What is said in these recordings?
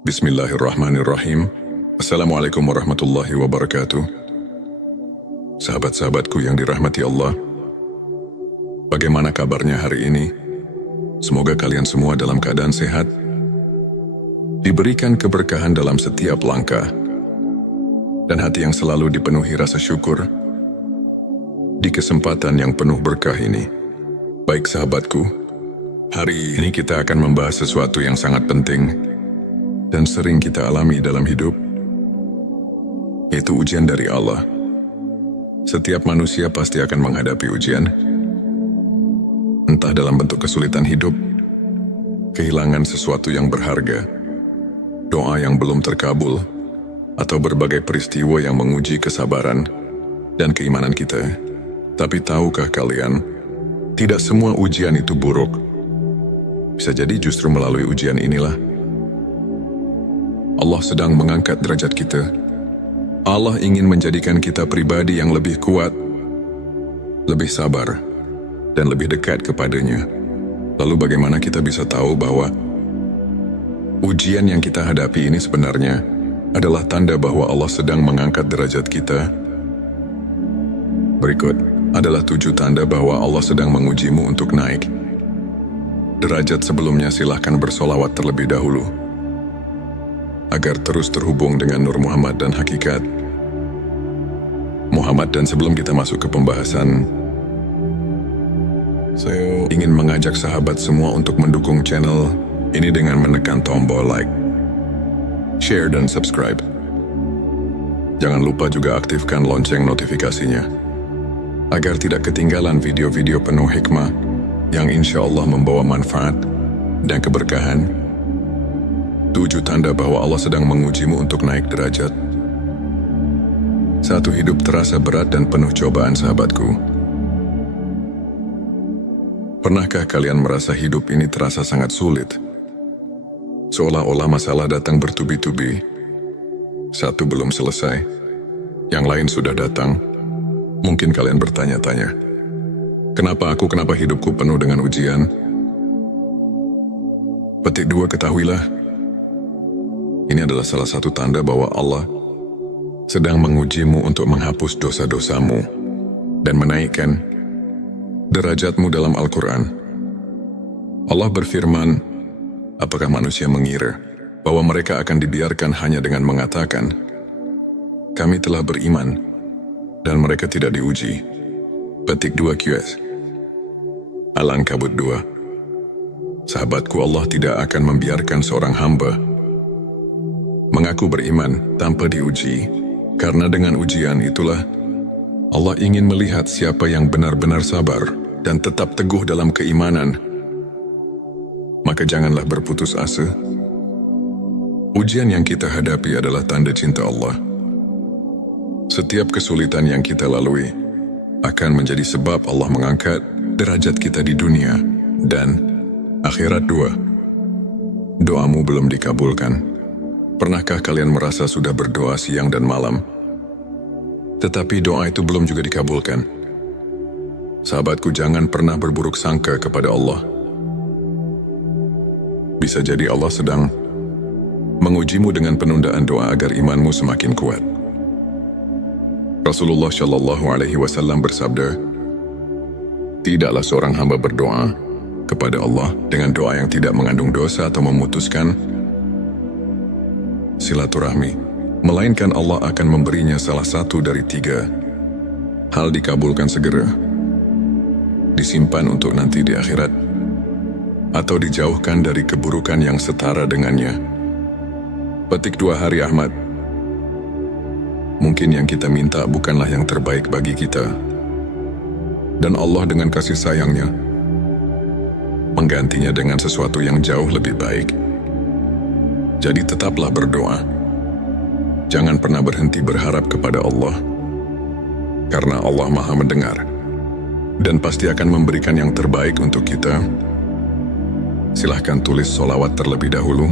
Bismillahirrahmanirrahim. Assalamualaikum warahmatullahi wabarakatuh. Sahabat-sahabatku yang dirahmati Allah, bagaimana kabarnya hari ini? Semoga kalian semua dalam keadaan sehat, diberikan keberkahan dalam setiap langkah, dan hati yang selalu dipenuhi rasa syukur di kesempatan yang penuh berkah ini. Baik sahabatku, hari ini kita akan membahas sesuatu yang sangat penting dan sering kita alami dalam hidup, yaitu ujian dari Allah. Setiap manusia pasti akan menghadapi ujian, entah dalam bentuk kesulitan hidup, kehilangan sesuatu yang berharga, doa yang belum terkabul, atau berbagai peristiwa yang menguji kesabaran dan keimanan kita. Tapi tahukah kalian, tidak semua ujian itu buruk. Bisa jadi justru melalui ujian inilah Allah sedang mengangkat derajat kita. Allah ingin menjadikan kita pribadi yang lebih kuat, lebih sabar, dan lebih dekat kepadanya. Lalu bagaimana kita bisa tahu bahwa ujian yang kita hadapi ini sebenarnya adalah tanda bahwa Allah sedang mengangkat derajat kita? Berikut adalah 7 tanda bahwa Allah sedang mengujimu untuk naik derajat. Sebelumnya silahkan bersolawat terlebih dahulu agar terus terhubung dengan Nur Muhammad dan hakikat Muhammad. Dan sebelum kita masuk ke pembahasan, saya ingin mengajak sahabat semua untuk mendukung channel ini dengan menekan tombol like, share, dan subscribe. Jangan lupa juga aktifkan lonceng notifikasinya agar tidak ketinggalan video-video penuh hikmah yang insya Allah membawa manfaat dan keberkahan. 7 tanda bahwa Allah sedang mengujimu untuk naik derajat. 1. Hidup terasa berat dan penuh cobaan. Sahabatku, pernahkah kalian merasa hidup ini terasa sangat sulit? Seolah-olah masalah datang bertubi-tubi. Satu belum selesai, yang lain sudah datang. Mungkin kalian bertanya-tanya, kenapa hidupku penuh dengan ujian? Petik 2, ketahuilah, ini adalah salah satu tanda bahwa Allah sedang mengujimu untuk menghapus dosa-dosamu dan menaikkan derajatmu. Dalam Al-Quran, Allah berfirman, apakah manusia mengira bahwa mereka akan dibiarkan hanya dengan mengatakan, kami telah beriman, dan mereka tidak diuji? Petik 2 QS Al-Ankabut 2. Sahabatku, Allah tidak akan membiarkan seorang hamba mengaku beriman tanpa diuji, karena dengan ujian itulah Allah ingin melihat siapa yang benar-benar sabar dan tetap teguh dalam keimanan. Maka janganlah berputus asa. Ujian yang kita hadapi adalah tanda cinta Allah. Setiap kesulitan yang kita lalui akan menjadi sebab Allah mengangkat derajat kita di dunia dan akhirat. 2. Doamu belum dikabulkan. Pernahkah kalian merasa sudah berdoa siang dan malam, tetapi doa itu belum juga dikabulkan? Sahabatku, jangan pernah berburuk sangka kepada Allah. Bisa jadi Allah sedang mengujimu dengan penundaan doa agar imanmu semakin kuat. Rasulullah Shallallahu Alaihi Wasallam bersabda, tidaklah seorang hamba berdoa kepada Allah dengan doa yang tidak mengandung dosa atau memutuskan silaturahmi, melainkan Allah akan memberinya salah satu dari 3 hal: dikabulkan segera, disimpan untuk nanti di akhirat, atau dijauhkan dari keburukan yang setara dengannya. Petik 2 Hari Ahmad. Mungkin yang kita minta bukanlah yang terbaik bagi kita, dan Allah dengan kasih sayangnya menggantinya dengan sesuatu yang jauh lebih baik. Jadi tetaplah berdoa. Jangan pernah berhenti berharap kepada Allah, karena Allah Maha mendengar dan pasti akan memberikan yang terbaik untuk kita. Silahkan tulis solawat terlebih dahulu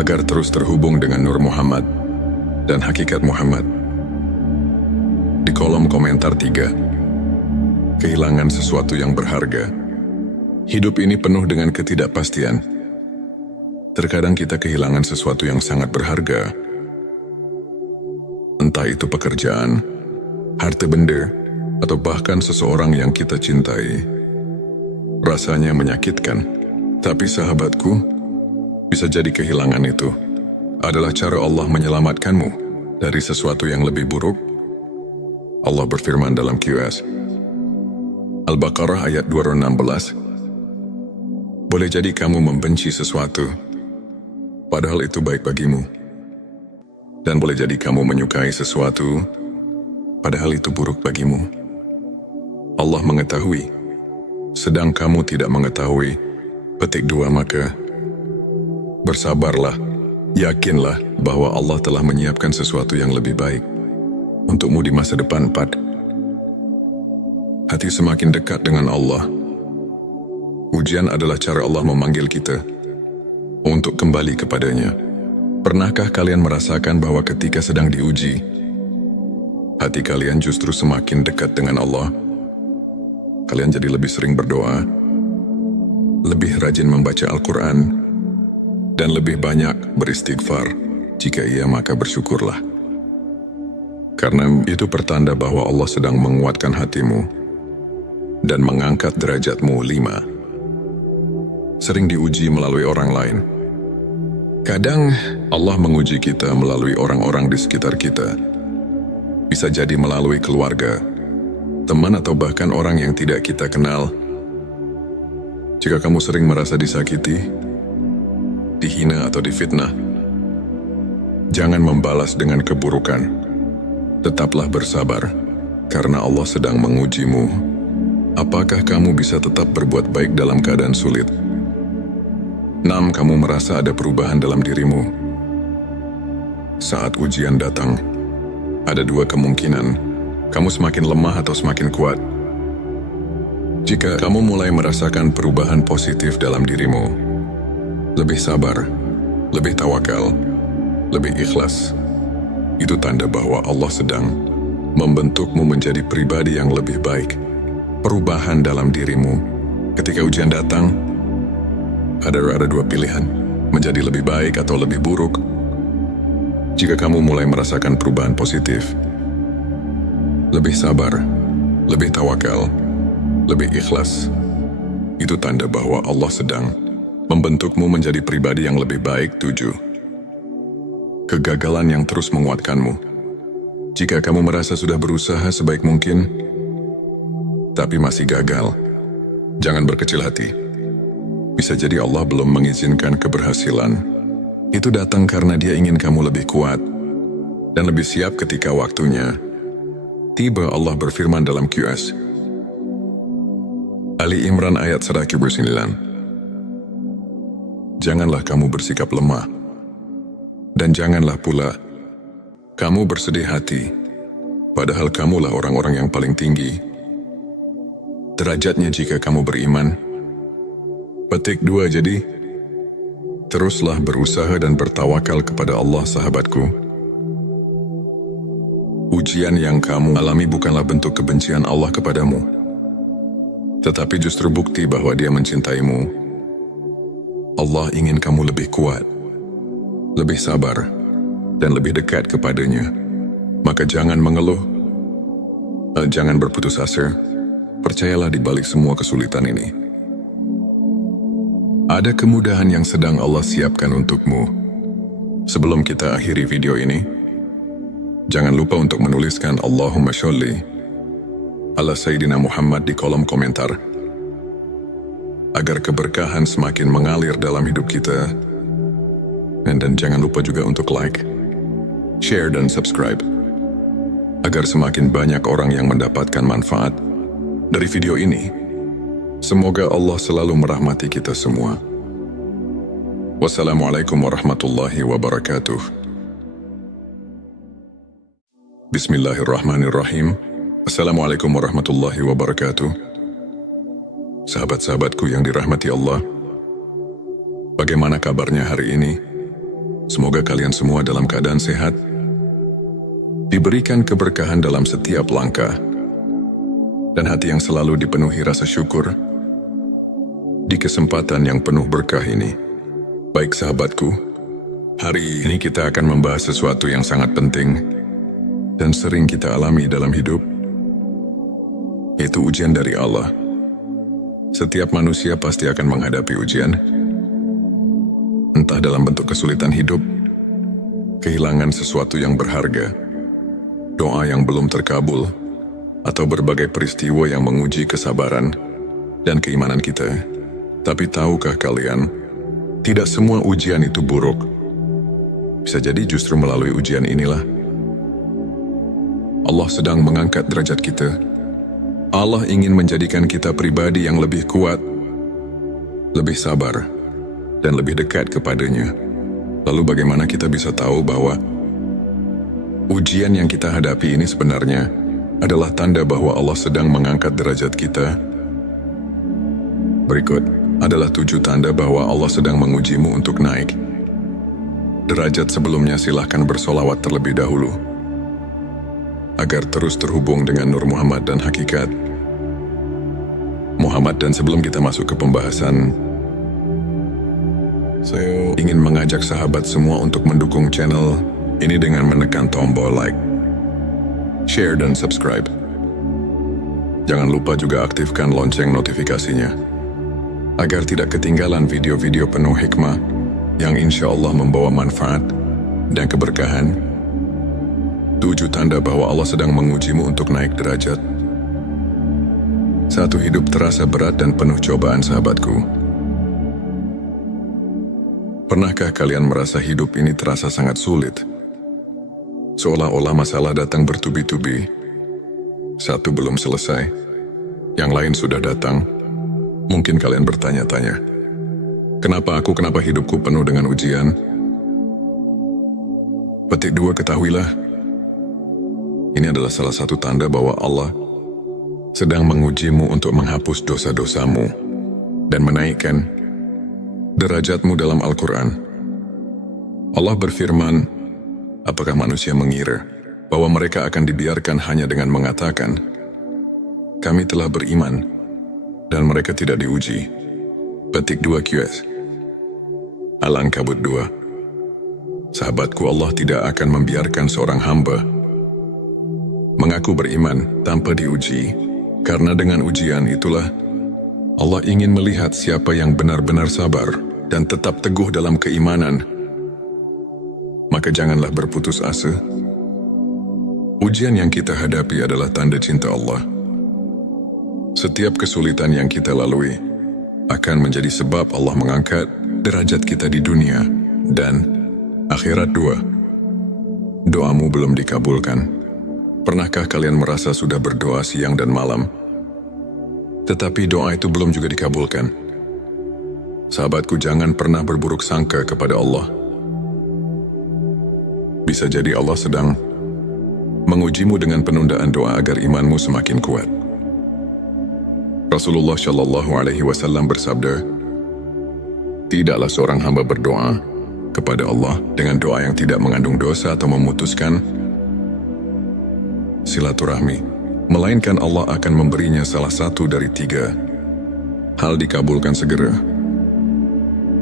agar terus terhubung dengan Nur Muhammad dan hakikat Muhammad. Di kolom komentar 3. Kehilangan sesuatu yang berharga. Hidup ini penuh dengan ketidakpastian. Terkadang kita kehilangan sesuatu yang sangat berharga. Entah itu pekerjaan, harta benda, atau bahkan seseorang yang kita cintai. Rasanya menyakitkan, tapi sahabatku, bisa jadi kehilangan itu adalah cara Allah menyelamatkanmu dari sesuatu yang lebih buruk. Allah berfirman dalam QS Al-Baqarah ayat 216, boleh jadi kamu membenci sesuatu, padahal itu baik bagimu. Dan boleh jadi kamu menyukai sesuatu, padahal itu buruk bagimu. Allah mengetahui, sedang kamu tidak mengetahui. Petik 2, maka bersabarlah, yakinlah bahwa Allah telah menyiapkan sesuatu yang lebih baik untukmu di masa depan. 4. Hati semakin dekat dengan Allah. Ujian adalah cara Allah memanggil kita untuk kembali kepadanya. Pernahkah kalian merasakan bahwa ketika sedang diuji, hati kalian justru semakin dekat dengan Allah? Kalian jadi lebih sering berdoa, lebih rajin membaca Al-Quran, dan lebih banyak beristighfar. Jika iya, maka bersyukurlah. Karena itu pertanda bahwa Allah sedang menguatkan hatimu dan mengangkat derajatmu. 5. Sering diuji melalui orang lain. Kadang Allah menguji kita melalui orang-orang di sekitar kita. Bisa jadi melalui keluarga, teman, atau bahkan orang yang tidak kita kenal. Jika kamu sering merasa disakiti, dihina, atau difitnah, jangan membalas dengan keburukan. Tetaplah bersabar, karena Allah sedang mengujimu. Apakah kamu bisa tetap berbuat baik dalam keadaan sulit? 6. Kamu merasa ada perubahan dalam dirimu. Saat ujian datang, ada 2 kemungkinan. Kamu semakin lemah atau semakin kuat. Jika kamu mulai merasakan perubahan positif dalam dirimu, lebih sabar, lebih tawakal, lebih ikhlas, itu tanda bahwa Allah sedang membentukmu menjadi pribadi yang lebih baik. Perubahan dalam dirimu. Ketika ujian datang, ada 2 pilihan, menjadi lebih baik atau lebih buruk. Jika kamu mulai merasakan perubahan positif, lebih sabar, lebih tawakal, lebih ikhlas, itu tanda bahwa Allah sedang membentukmu menjadi pribadi yang lebih baik. 7. Kegagalan yang terus menguatkanmu. Jika kamu merasa sudah berusaha sebaik mungkin, tapi masih gagal, jangan berkecil hati. Bisa jadi Allah belum mengizinkan keberhasilan. Itu datang karena Dia ingin kamu lebih kuat dan lebih siap ketika waktunya tiba. Allah berfirman dalam QS Ali Imran ayat 109, janganlah kamu bersikap lemah, dan janganlah pula kamu bersedih hati, padahal kamulah orang-orang yang paling tinggi derajatnya jika kamu beriman. Petik 2. Jadi, teruslah berusaha dan bertawakal kepada Allah, sahabatku. Ujian yang kamu alami bukanlah bentuk kebencian Allah kepadamu, tetapi justru bukti bahwa Dia mencintaimu. Allah ingin kamu lebih kuat, lebih sabar, dan lebih dekat kepadanya. Maka jangan mengeluh, jangan berputus asa. Percayalah di balik semua kesulitan ini, ada kemudahan yang sedang Allah siapkan untukmu. Sebelum kita akhiri video ini, jangan lupa untuk menuliskan Allahumma sholli ala Sayyidina Muhammad di kolom komentar, agar keberkahan semakin mengalir dalam hidup kita. Dan jangan lupa juga untuk like, share, dan subscribe, agar semakin banyak orang yang mendapatkan manfaat dari video ini. Semoga Allah selalu merahmati kita semua. Wassalamualaikum warahmatullahi wabarakatuh. Bismillahirrahmanirrahim. Assalamualaikum warahmatullahi wabarakatuh. Sahabat-sahabatku yang dirahmati Allah, bagaimana kabarnya hari ini? Semoga kalian semua dalam keadaan sehat, diberikan keberkahan dalam setiap langkah, dan hati yang selalu dipenuhi rasa syukur di kesempatan yang penuh berkah ini. Baik sahabatku, hari ini kita akan membahas sesuatu yang sangat penting dan sering kita alami dalam hidup, yaitu ujian dari Allah. Setiap manusia pasti akan menghadapi ujian, entah dalam bentuk kesulitan hidup, kehilangan sesuatu yang berharga, doa yang belum terkabul, atau berbagai peristiwa yang menguji kesabaran dan keimanan kita. Tapi tahukah kalian, tidak semua ujian itu buruk. Bisa jadi justru melalui ujian inilah Allah sedang mengangkat derajat kita. Allah ingin menjadikan kita pribadi yang lebih kuat, lebih sabar, dan lebih dekat kepadanya. Lalu bagaimana kita bisa tahu bahwa ujian yang kita hadapi ini sebenarnya adalah tanda bahwa Allah sedang mengangkat derajat kita? Berikut adalah 7 tanda bahwa Allah sedang mengujimu untuk naik derajat. Sebelumnya silahkan bersolawat terlebih dahulu agar terus terhubung dengan Nur Muhammad dan Hakikat Muhammad. Dan sebelum kita masuk ke pembahasan, saya ingin mengajak sahabat semua untuk mendukung channel ini dengan menekan tombol like, share, dan subscribe. Jangan lupa juga aktifkan lonceng notifikasinya agar tidak ketinggalan video-video penuh hikmah yang insya Allah membawa manfaat dan keberkahan. 7 tanda bahwa Allah sedang mengujimu untuk naik derajat. 1. Hidup terasa berat dan penuh cobaan. Sahabatku, pernahkah kalian merasa hidup ini terasa sangat sulit? Seolah-olah masalah datang bertubi-tubi. Satu belum selesai, yang lain sudah datang. Mungkin kalian bertanya-tanya, kenapa hidupku penuh dengan ujian? Petik 2, ketahuilah, ini adalah salah satu tanda bahwa Allah sedang mengujimu untuk menghapus dosa-dosamu dan menaikkan derajatmu. Dalam Al-Quran, Allah berfirman, apakah manusia mengira bahwa mereka akan dibiarkan hanya dengan mengatakan, kami telah beriman, dan mereka tidak diuji? Petik 2 QS Al-Ankabut 2. Sahabatku, Allah tidak akan membiarkan seorang hamba mengaku beriman tanpa diuji, karena dengan ujian itulah Allah ingin melihat siapa yang benar-benar sabar dan tetap teguh dalam keimanan. Maka janganlah berputus asa. Ujian yang kita hadapi adalah tanda cinta Allah. Setiap kesulitan yang kita lalui akan menjadi sebab Allah mengangkat derajat kita di dunia dan akhirat. 2. Doamu belum dikabulkan. Pernahkah kalian merasa sudah berdoa siang dan malam, tetapi doa itu belum juga dikabulkan? Sahabatku, jangan pernah berburuk sangka kepada Allah. Bisa jadi Allah sedang mengujimu dengan penundaan doa agar imanmu semakin kuat. Rasulullah Shallallahu Alaihi Wasallam bersabda, tidaklah seorang hamba berdoa kepada Allah dengan doa yang tidak mengandung dosa atau memutuskan silaturahmi, melainkan Allah akan memberinya salah satu dari 3 hal: dikabulkan segera,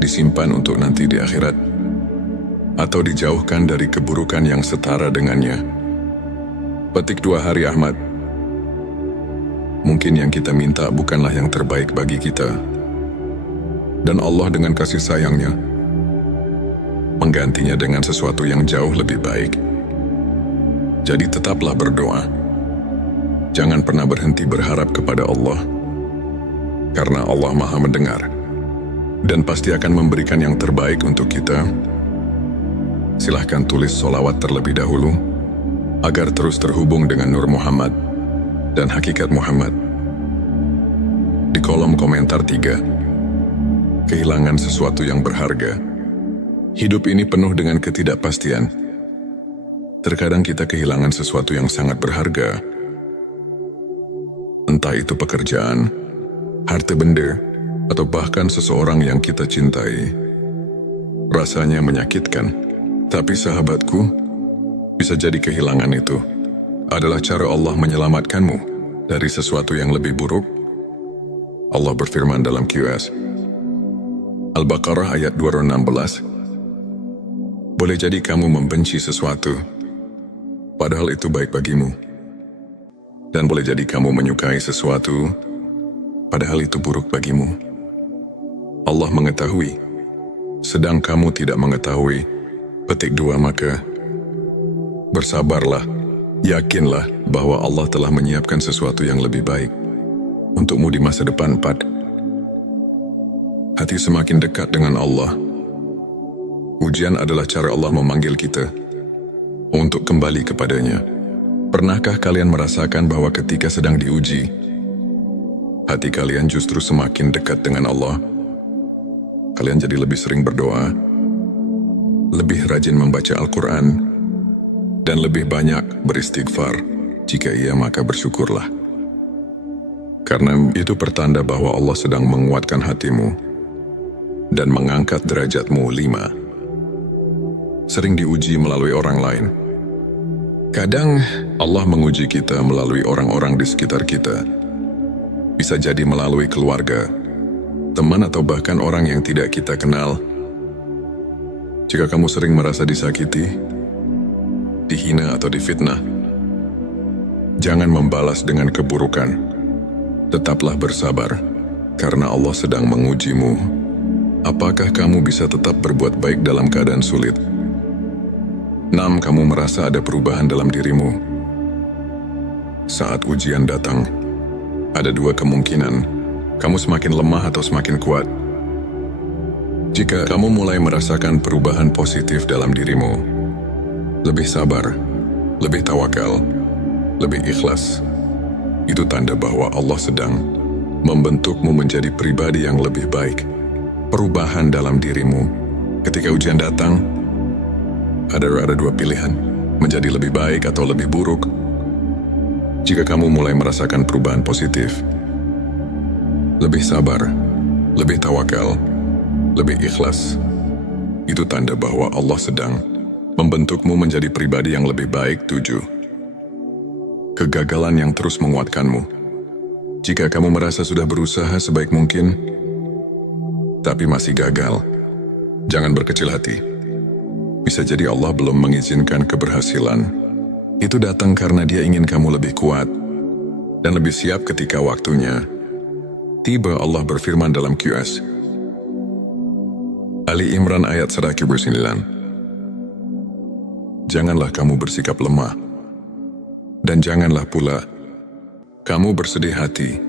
disimpan untuk nanti di akhirat, atau dijauhkan dari keburukan yang setara dengannya. Petik 2 Hari Ahmad. Mungkin yang kita minta bukanlah yang terbaik bagi kita, dan Allah dengan kasih sayangnya menggantinya dengan sesuatu yang jauh lebih baik. Jadi tetaplah berdoa. Jangan pernah berhenti berharap kepada Allah, karena Allah Maha mendengar dan pasti akan memberikan yang terbaik untuk kita. Silahkan tulis solawat terlebih dahulu agar terus terhubung dengan Nur Muhammad dan Hakikat Muhammad. Di kolom komentar 3. Kehilangan sesuatu yang berharga. Hidup ini penuh dengan ketidakpastian. Terkadang kita kehilangan sesuatu yang sangat berharga. Entah itu pekerjaan, harta benda, atau bahkan seseorang yang kita cintai. Rasanya menyakitkan, tapi sahabatku, bisa jadi kehilangan itu adalah cara Allah menyelamatkanmu dari sesuatu yang lebih buruk. Allah berfirman dalam QS Al-Baqarah ayat 216. Boleh jadi kamu membenci sesuatu, padahal itu baik bagimu. Dan boleh jadi kamu menyukai sesuatu, padahal itu buruk bagimu. Allah mengetahui, sedang kamu tidak mengetahui. Petik 2. Maka bersabarlah, yakinlah bahwa Allah telah menyiapkan sesuatu yang lebih baik untukmu di masa depan. 4. Hati semakin dekat dengan Allah. Ujian adalah cara Allah memanggil kita untuk kembali kepadanya. Pernahkah kalian merasakan bahwa ketika sedang diuji, hati kalian justru semakin dekat dengan Allah? Kalian jadi lebih sering berdoa, lebih rajin membaca Al-Quran, dan lebih banyak beristighfar. Jika iya, maka bersyukurlah. Karena itu pertanda bahwa Allah sedang menguatkan hatimu dan mengangkat derajatmu. 5. Sering diuji melalui orang lain. Kadang Allah menguji kita melalui orang-orang di sekitar kita. Bisa jadi melalui keluarga, teman, atau bahkan orang yang tidak kita kenal. Jika kamu sering merasa disakiti, dihina, atau difitnah, jangan membalas dengan keburukan. Tetaplah bersabar, karena Allah sedang mengujimu. Apakah kamu bisa tetap berbuat baik dalam keadaan sulit? 6. Kamu merasa ada perubahan dalam dirimu. Saat ujian datang, ada 2 kemungkinan. Kamu semakin lemah atau semakin kuat. Jika kamu mulai merasakan perubahan positif dalam dirimu, lebih sabar, lebih tawakal, lebih ikhlas, itu tanda bahwa Allah sedang membentukmu menjadi pribadi yang lebih baik. Perubahan dalam dirimu. Ketika ujian datang, ada 2 pilihan, menjadi lebih baik atau lebih buruk. Jika kamu mulai merasakan perubahan positif, lebih sabar, lebih tawakal, lebih ikhlas, itu tanda bahwa Allah sedang membentukmu menjadi pribadi yang lebih baik. 7. Kegagalan yang terus menguatkanmu. Jika kamu merasa sudah berusaha sebaik mungkin, tapi masih gagal, jangan berkecil hati. Bisa jadi Allah belum mengizinkan keberhasilan. Itu datang karena Dia ingin kamu lebih kuat dan lebih siap ketika waktunya tiba. Allah berfirman dalam QS Ali Imran ayat 109. Janganlah kamu bersikap lemah, dan janganlah pula kamu bersedih hati,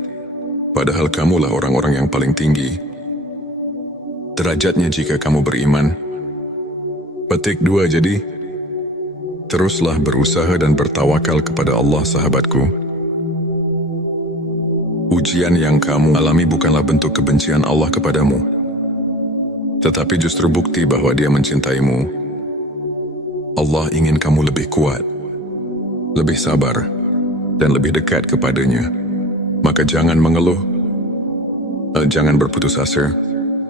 padahal kamulah orang-orang yang paling tinggi derajatnya jika kamu beriman. Petik 2. Jadi, teruslah berusaha dan bertawakal kepada Allah, sahabatku. Ujian yang kamu alami bukanlah bentuk kebencian Allah kepadamu, tetapi justru bukti bahwa Dia mencintaimu. Allah ingin kamu lebih kuat, lebih sabar, dan lebih dekat kepadanya. Maka jangan mengeluh, jangan berputus asa.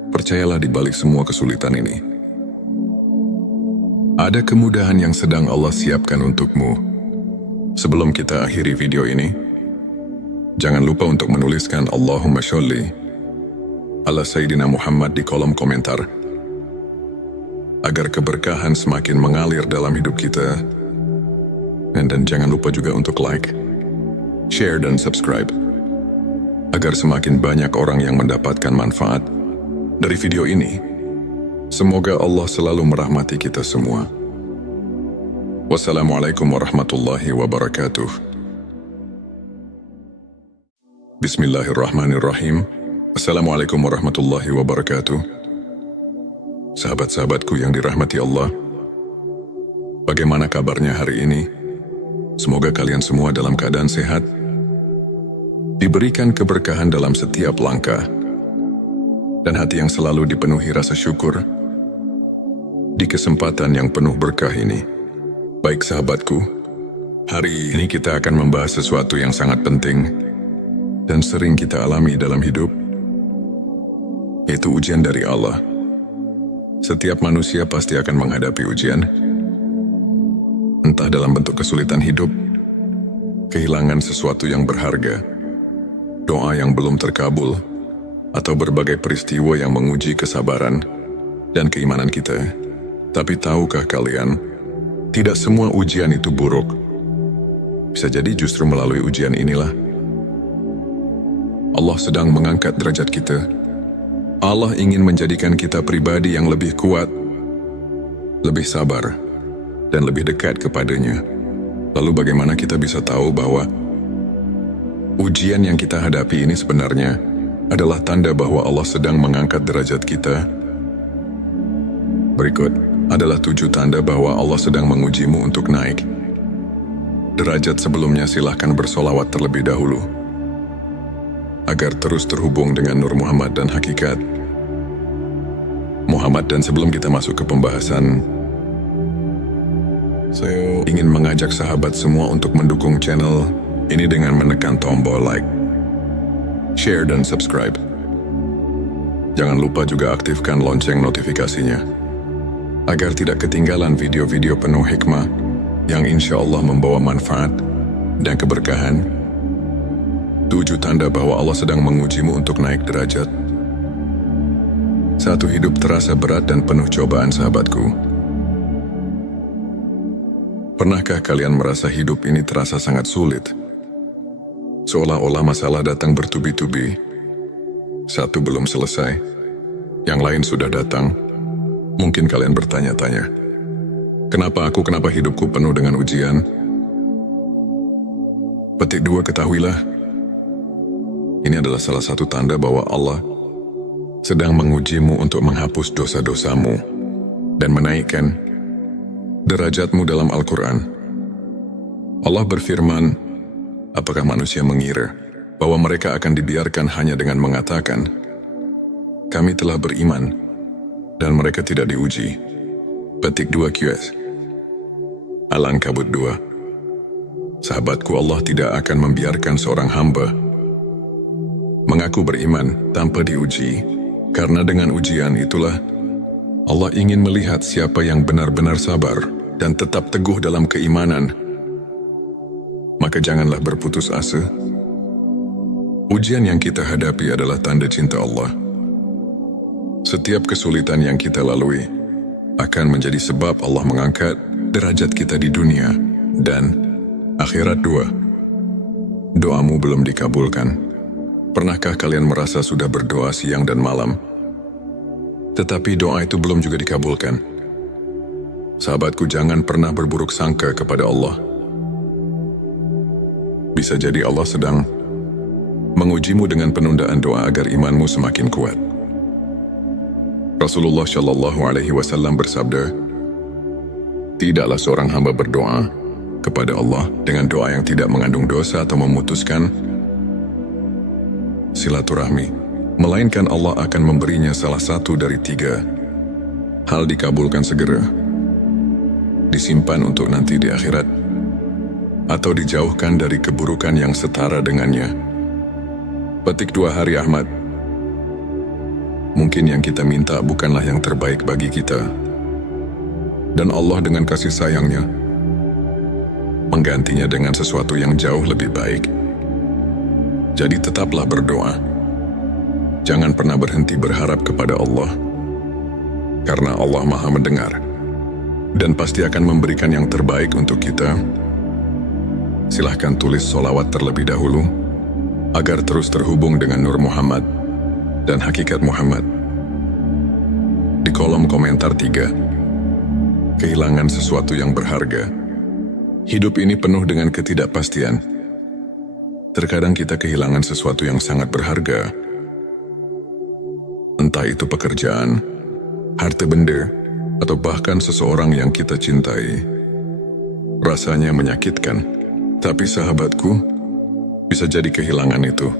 Percayalah di balik semua kesulitan ini, ada kemudahan yang sedang Allah siapkan untukmu. Sebelum kita akhiri video ini, jangan lupa untuk menuliskan Allahumma sholli ala Sayyidina Muhammad di kolom komentar, agar keberkahan semakin mengalir dalam hidup kita. Dan jangan lupa juga untuk like, share, dan subscribe, agar semakin banyak orang yang mendapatkan manfaat dari video ini. Semoga Allah selalu merahmati kita semua. Wassalamualaikum warahmatullahi wabarakatuh. Bismillahirrahmanirrahim. Assalamualaikum warahmatullahi wabarakatuh. Sahabat-sahabatku yang dirahmati Allah, bagaimana kabarnya hari ini? Semoga kalian semua dalam keadaan sehat, diberikan keberkahan dalam setiap langkah, dan hati yang selalu dipenuhi rasa syukur di kesempatan yang penuh berkah ini. Baik sahabatku, hari ini kita akan membahas sesuatu yang sangat penting dan sering kita alami dalam hidup, yaitu ujian dari Allah. Setiap manusia pasti akan menghadapi ujian, entah dalam bentuk kesulitan hidup, kehilangan sesuatu yang berharga, doa yang belum terkabul, atau berbagai peristiwa yang menguji kesabaran dan keimanan kita. Tapi tahukah kalian, tidak semua ujian itu buruk. Bisa jadi justru melalui ujian inilah Allah sedang mengangkat derajat kita. Allah ingin menjadikan kita pribadi yang lebih kuat, lebih sabar, dan lebih dekat kepadanya. Lalu bagaimana kita bisa tahu bahwa ujian yang kita hadapi ini sebenarnya adalah tanda bahwa Allah sedang mengangkat derajat kita? Berikut adalah 7 tanda bahwa Allah sedang mengujimu untuk naik derajat. Sebelumnya silahkan bersolawat terlebih dahulu agar terus terhubung dengan Nur Muhammad dan hakikat Muhammad. Dan sebelum kita masuk ke pembahasan, saya ingin mengajak sahabat semua untuk mendukung channel ini dengan menekan tombol like, share, dan subscribe. Jangan lupa juga aktifkan lonceng notifikasinya agar tidak ketinggalan video-video penuh hikmah yang insya Allah membawa manfaat dan keberkahan. 7 tanda bahwa Allah sedang mengujimu untuk naik derajat. 1. Hidup terasa berat dan penuh cobaan. Sahabatku, pernahkah kalian merasa hidup ini terasa sangat sulit? Seolah-olah masalah datang bertubi-tubi. Satu belum selesai, yang lain sudah datang. Mungkin kalian bertanya-tanya, kenapa hidupku penuh dengan ujian? Petik 2, ketahuilah, ini adalah salah satu tanda bahwa Allah sedang mengujimu untuk menghapus dosa-dosamu dan menaikkan derajatmu. Dalam Al-Quran, Allah berfirman, apakah manusia mengira bahwa mereka akan dibiarkan hanya dengan mengatakan, kami telah beriman, dan mereka tidak diuji? Petik 2 QS Al-Ankabut 2. Sahabatku, Allah tidak akan membiarkan seorang hamba mengaku beriman tanpa diuji, karena dengan ujian itulah Allah ingin melihat siapa yang benar-benar sabar dan tetap teguh dalam keimanan. Maka janganlah berputus asa. Ujian yang kita hadapi adalah tanda cinta Allah. Setiap kesulitan yang kita lalui akan menjadi sebab Allah mengangkat derajat kita di dunia dan akhirat. 2. Doamu belum dikabulkan. Pernahkah kalian merasa sudah berdoa siang dan malam, tetapi doa itu belum juga dikabulkan? Sahabatku, jangan pernah berburuk sangka kepada Allah. Bisa jadi Allah sedang mengujimu dengan penundaan doa agar imanmu semakin kuat. Rasulullah Shallallahu Alaihi Wasallam bersabda, tidaklah seorang hamba berdoa kepada Allah dengan doa yang tidak mengandung dosa atau memutuskan silaturahmi, melainkan Allah akan memberinya salah satu dari 3 hal: dikabulkan segera, disimpan untuk nanti di akhirat, atau dijauhkan dari keburukan yang setara dengannya. Petik 2 Hari Ahmad. Mungkin yang kita minta bukanlah yang terbaik bagi kita, dan Allah dengan kasih sayangnya menggantinya dengan sesuatu yang jauh lebih baik. Jadi tetaplah berdoa. Jangan pernah berhenti berharap kepada Allah, karena Allah Maha mendengar dan pasti akan memberikan yang terbaik untuk kita. Silahkan tulis solawat terlebih dahulu agar terus terhubung dengan Nur Muhammad dan hakikat Muhammad. Di kolom komentar 3. Kehilangan sesuatu yang berharga. Hidup ini penuh dengan ketidakpastian. Terkadang kita kehilangan sesuatu yang sangat berharga. Entah itu pekerjaan, harta benda, atau bahkan seseorang yang kita cintai. Rasanya menyakitkan, tapi sahabatku, bisa jadi kehilangan itu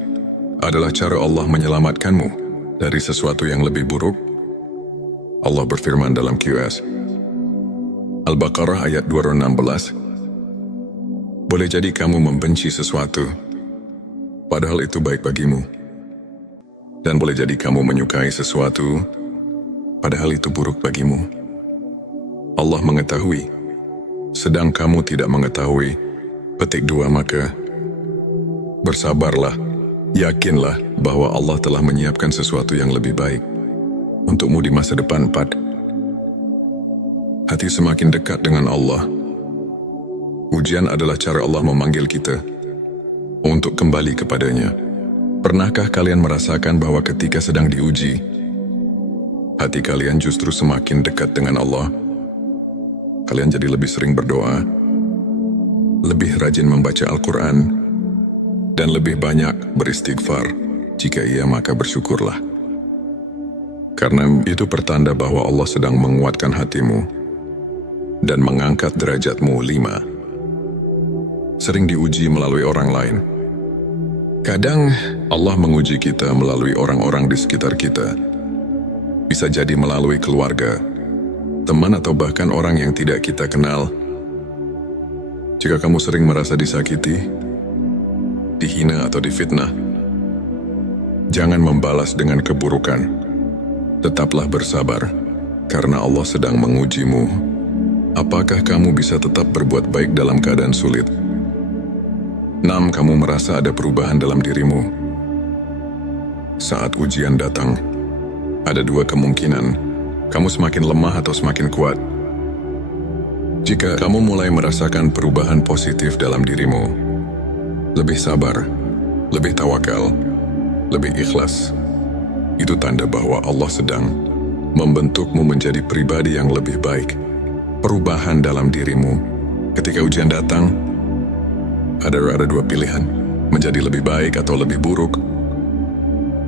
adalah cara Allah menyelamatkanmu dari sesuatu yang lebih buruk. Allah berfirman dalam QS Al-Baqarah ayat 216, boleh jadi kamu membenci sesuatu, padahal itu baik bagimu. Dan boleh jadi kamu menyukai sesuatu, padahal itu buruk bagimu. Allah mengetahui, sedang kamu tidak mengetahui. Petik 2 Maka bersabarlah Yakinlah bahwa Allah telah menyiapkan sesuatu yang lebih baik untukmu di masa depan. 4. Hati semakin dekat dengan Allah. Ujian adalah cara Allah memanggil kita untuk kembali kepadanya. Pernahkah kalian merasakan bahwa ketika sedang diuji, hati kalian justru semakin dekat dengan Allah? Kalian jadi lebih sering berdoa, lebih rajin membaca Al-Quran, dan lebih banyak beristighfar. Jika iya, maka bersyukurlah. Karena itu pertanda bahwa Allah sedang menguatkan hatimu dan mengangkat derajatmu. 5. Sering diuji melalui orang lain. Kadang Allah menguji kita melalui orang-orang di sekitar kita. Bisa jadi melalui keluarga, teman, atau bahkan orang yang tidak kita kenal. Jika kamu sering merasa disakiti, dihina, atau difitnah, jangan membalas dengan keburukan. Tetaplah bersabar, karena Allah sedang mengujimu. Apakah kamu bisa tetap berbuat baik dalam keadaan sulit? 6. Kamu merasa ada perubahan dalam dirimu. Saat ujian datang, ada dua kemungkinan. Kamu semakin lemah atau semakin kuat. Jika kamu mulai merasakan perubahan positif dalam dirimu, lebih sabar, lebih tawakal, lebih ikhlas, itu tanda bahwa Allah sedang membentukmu menjadi pribadi yang lebih baik. Perubahan dalam dirimu. Ketika ujian datang, ada dua pilihan, menjadi lebih baik atau lebih buruk.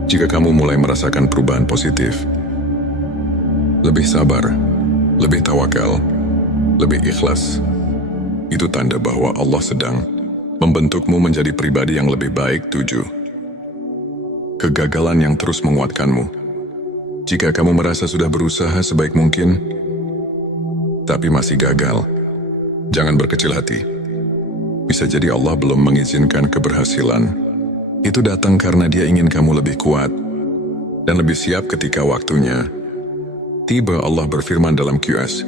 Jika kamu mulai merasakan perubahan positif, lebih sabar, lebih tawakal, lebih ikhlas, itu tanda bahwa Allah sedang membentukmu menjadi pribadi yang lebih baik. 7. Kegagalan yang terus menguatkanmu. Jika kamu merasa sudah berusaha sebaik mungkin, tapi masih gagal, jangan berkecil hati. Bisa jadi Allah belum mengizinkan keberhasilan. Itu datang karena Dia ingin kamu lebih kuat dan lebih siap ketika waktunya tiba. Allah berfirman dalam QS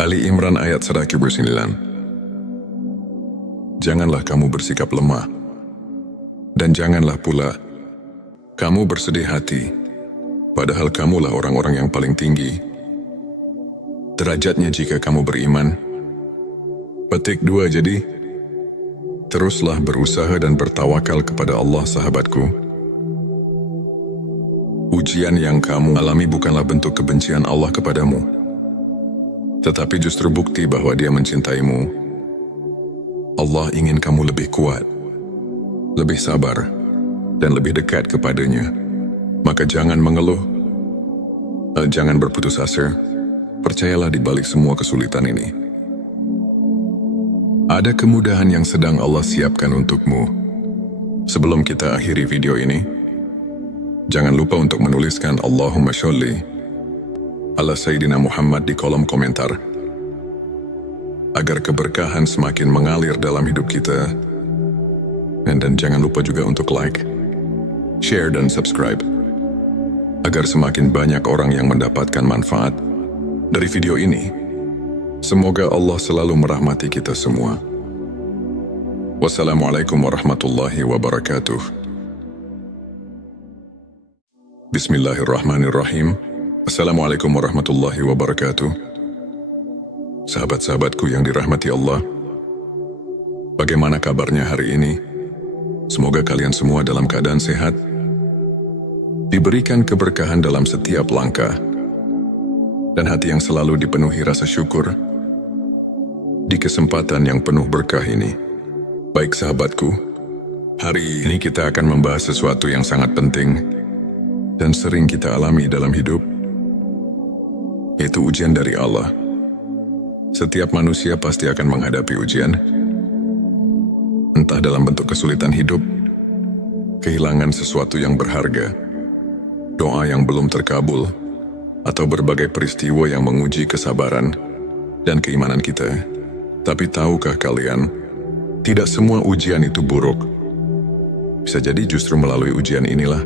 Ali Imran ayat 109. Janganlah kamu bersikap lemah, dan janganlah pula kamu bersedih hati, padahal kamulah orang-orang yang paling tinggi derajatnya jika kamu beriman. Petik 2. Jadi, teruslah berusaha dan bertawakal kepada Allah, sahabatku. Ujian yang kamu alami bukanlah bentuk kebencian Allah kepadamu, tetapi justru bukti bahwa Dia mencintaimu. Allah ingin kamu lebih kuat, lebih sabar, dan lebih dekat kepadanya. Maka jangan mengeluh, jangan berputus asa. Percayalah di balik semua kesulitan ini, ada kemudahan yang sedang Allah siapkan untukmu. Sebelum kita akhiri video ini, jangan lupa untuk menuliskan Allahumma sholli ala Sayyidina Muhammad di kolom komentar, agar keberkahan semakin mengalir dalam hidup kita. Dan jangan lupa juga untuk like, share, dan subscribe, agar semakin banyak orang yang mendapatkan manfaat dari video ini. Semoga Allah selalu merahmati kita semua. Wassalamualaikum warahmatullahi wabarakatuh. Bismillahirrahmanirrahim. Assalamualaikum warahmatullahi wabarakatuh. Sahabat-sahabatku yang dirahmati Allah, bagaimana kabarnya hari ini? Semoga kalian semua dalam keadaan sehat, diberikan keberkahan dalam setiap langkah, dan hati yang selalu dipenuhi rasa syukur di kesempatan yang penuh berkah ini. Baik sahabatku, hari ini kita akan membahas sesuatu yang sangat penting dan sering kita alami dalam hidup, yaitu ujian dari Allah. Setiap manusia pasti akan menghadapi ujian, entah dalam bentuk kesulitan hidup, kehilangan sesuatu yang berharga, doa yang belum terkabul, atau berbagai peristiwa yang menguji kesabaran dan keimanan kita. Tapi tahukah kalian, tidak semua ujian itu buruk. Bisa jadi justru melalui ujian inilah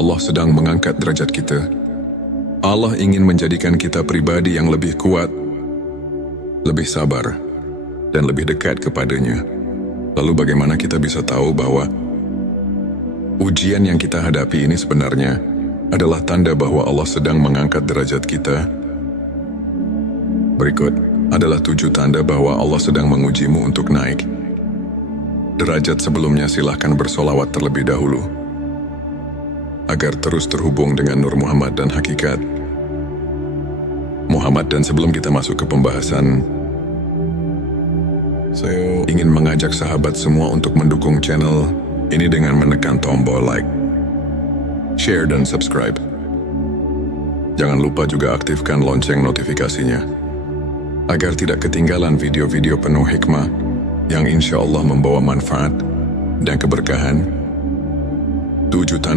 Allah sedang mengangkat derajat kita. Allah ingin menjadikan kita pribadi yang lebih kuat, lebih sabar, dan lebih dekat kepadanya. Lalu bagaimana kita bisa tahu bahwa ujian yang kita hadapi ini sebenarnya adalah tanda bahwa Allah sedang mengangkat derajat kita? Berikut adalah 7 tanda bahwa Allah sedang mengujimu untuk naik derajat. Sebelumnya silahkan bersolawat terlebih dahulu agar terus terhubung dengan Nur Muhammad dan hakikat Muhammad. Dan sebelum kita masuk ke pembahasan, saya ingin mengajak sahabat semua untuk mendukung channel ini dengan menekan tombol like, share, dan subscribe. Jangan lupa juga aktifkan lonceng notifikasinya agar tidak ketinggalan video-video penuh hikmah yang insya Allah membawa manfaat dan keberkahan. 7 tanda